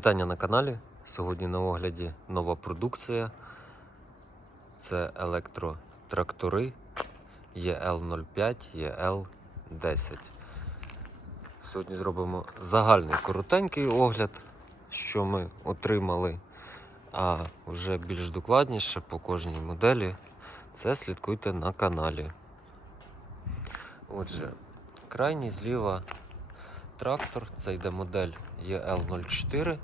Вітання на каналі. Сьогодні на огляді нова продукція. Це електротрактори EL05, EL10. Сьогодні зробимо загальний коротенький огляд, що ми отримали, а вже більш докладніше по кожній моделі. Це слідкуйте на каналі. Отже, крайній зліва трактор, це йде модель EL04,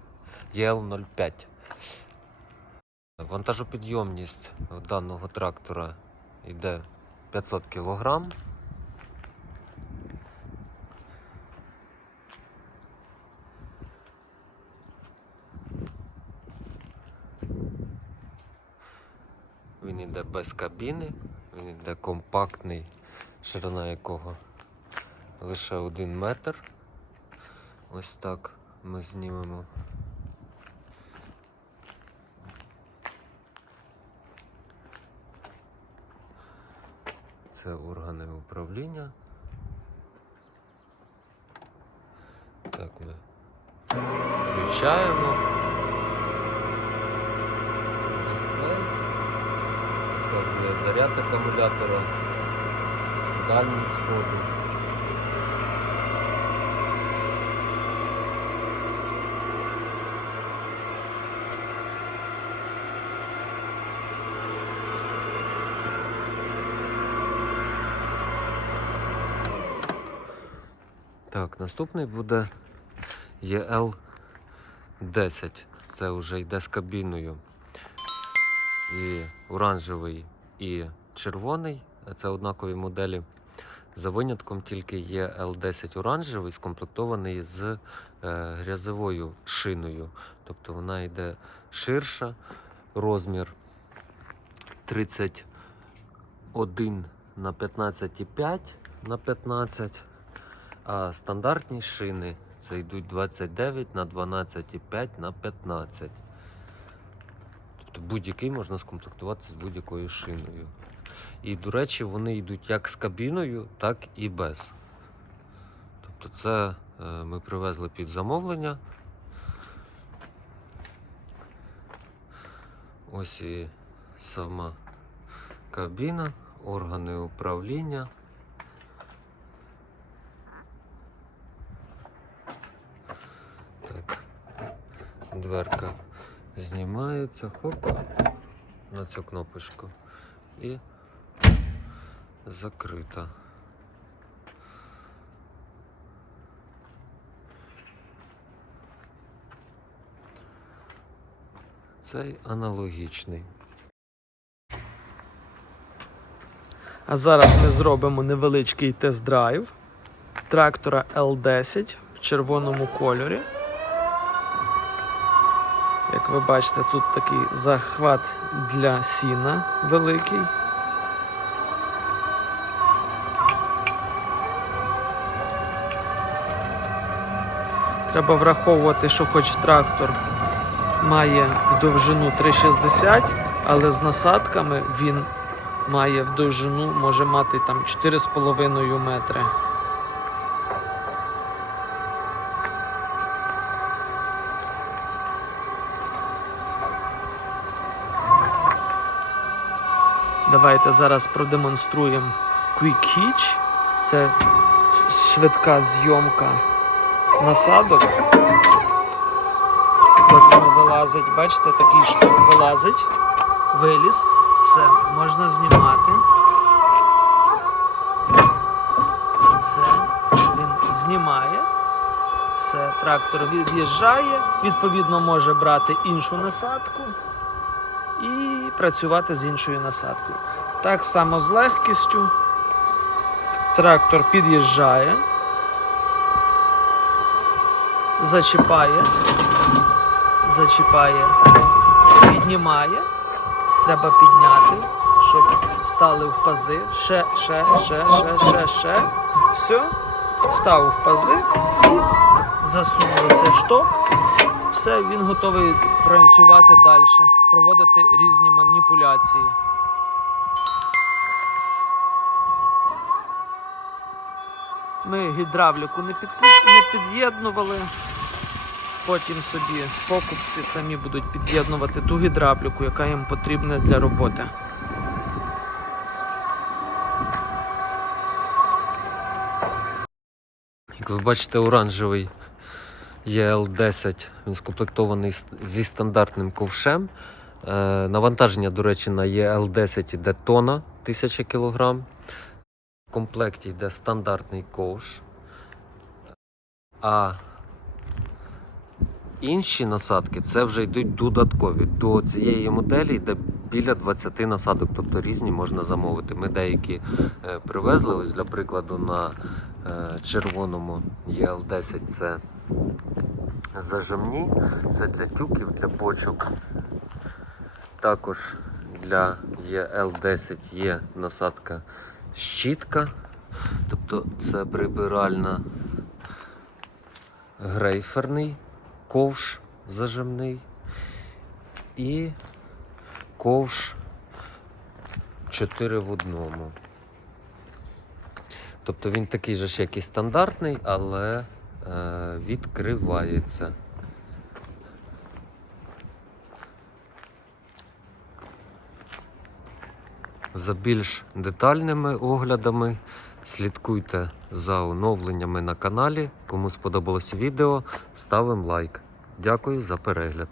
EL05. Вантажопідйомність даного трактора йде 500 кг. Він йде без кабіни, він йде компактний, ширина якого лише один метр. Ось так ми знімемо. Це органи управління. Так ми включаємо. Дисплей. Показує заряд акумулятора, дальність ходу. Так, наступний буде EL10. Це вже йде з кабіною. І оранжевий і червоний. Це однакові моделі. За винятком тільки є L10 оранжевий, скомплектований з е, грязовою шиною. Тобто вона йде ширша, розмір 31 на 15,5 на 15. А стандартні шини це йдуть 29 на 12,5 на 15. Тобто будь-який можна скомплектувати з будь-якою шиною. І, до речі, вони йдуть як з кабіною, так і без. Тобто це е, ми привезли під замовлення. Ось і сама кабіна, органи управління. Дверка знімається, хопа, на цю кнопочку і закрита. Цей аналогічний. А зараз ми зробимо невеличкий тест-драйв трактора L10 в червоному кольорі. Як ви бачите, тут такий захват для сіна великий. Треба враховувати, що хоч трактор має довжину 3,60, але з насадками він має в довжину, може мати там 4,5 метри. Давайте зараз продемонструємо Quick Hitch. Це швидка зйомка насадок. От воно вилазить, бачите, такий штук вилазить, виліз, все, можна знімати. Все, він знімає. Все, трактор від'їжджає, відповідно може брати іншу насадку і працювати з іншою насадкою. Так само з легкістю. Трактор під'їжджає, зачіпає, зачіпає, піднімає. Треба підняти, щоб стали в пази. Ще, ще, ще, ще, ще, ще. Все. Став в пази і шток. Все, він готовий працювати далі, проводити різні маніпуляції. Ми гідравліку не, під'єднували. потім собі покупці самі будуть під'єднувати ту гідравліку, яка їм потрібна для роботи. Як ви бачите, оранжевий ЄЛ-10, він скомплектований зі стандартним ковшем. Е, Навантаження, до речі, на ЄЛ-10 йде тона 1000 кг. Комплекті йде стандартний ковш. А інші насадки це вже йдуть додаткові. До цієї моделі йде біля 20 насадок, тобто різні можна замовити. Ми деякі е, привезли, ось для прикладу, на е, червоному ЄЛ-10 це зажимні, це для тюків, для бочок. Також для ЄЛ-10 є насадка щітка, тобто це прибиральна грейферний ковш зажимний і ковш 4 в одному. Тобто він такий же як і стандартний, але е, відкривається. За більш детальними оглядами слідкуйте за оновленнями на каналі. Кому сподобалось відео, ставимо лайк. Дякую за перегляд.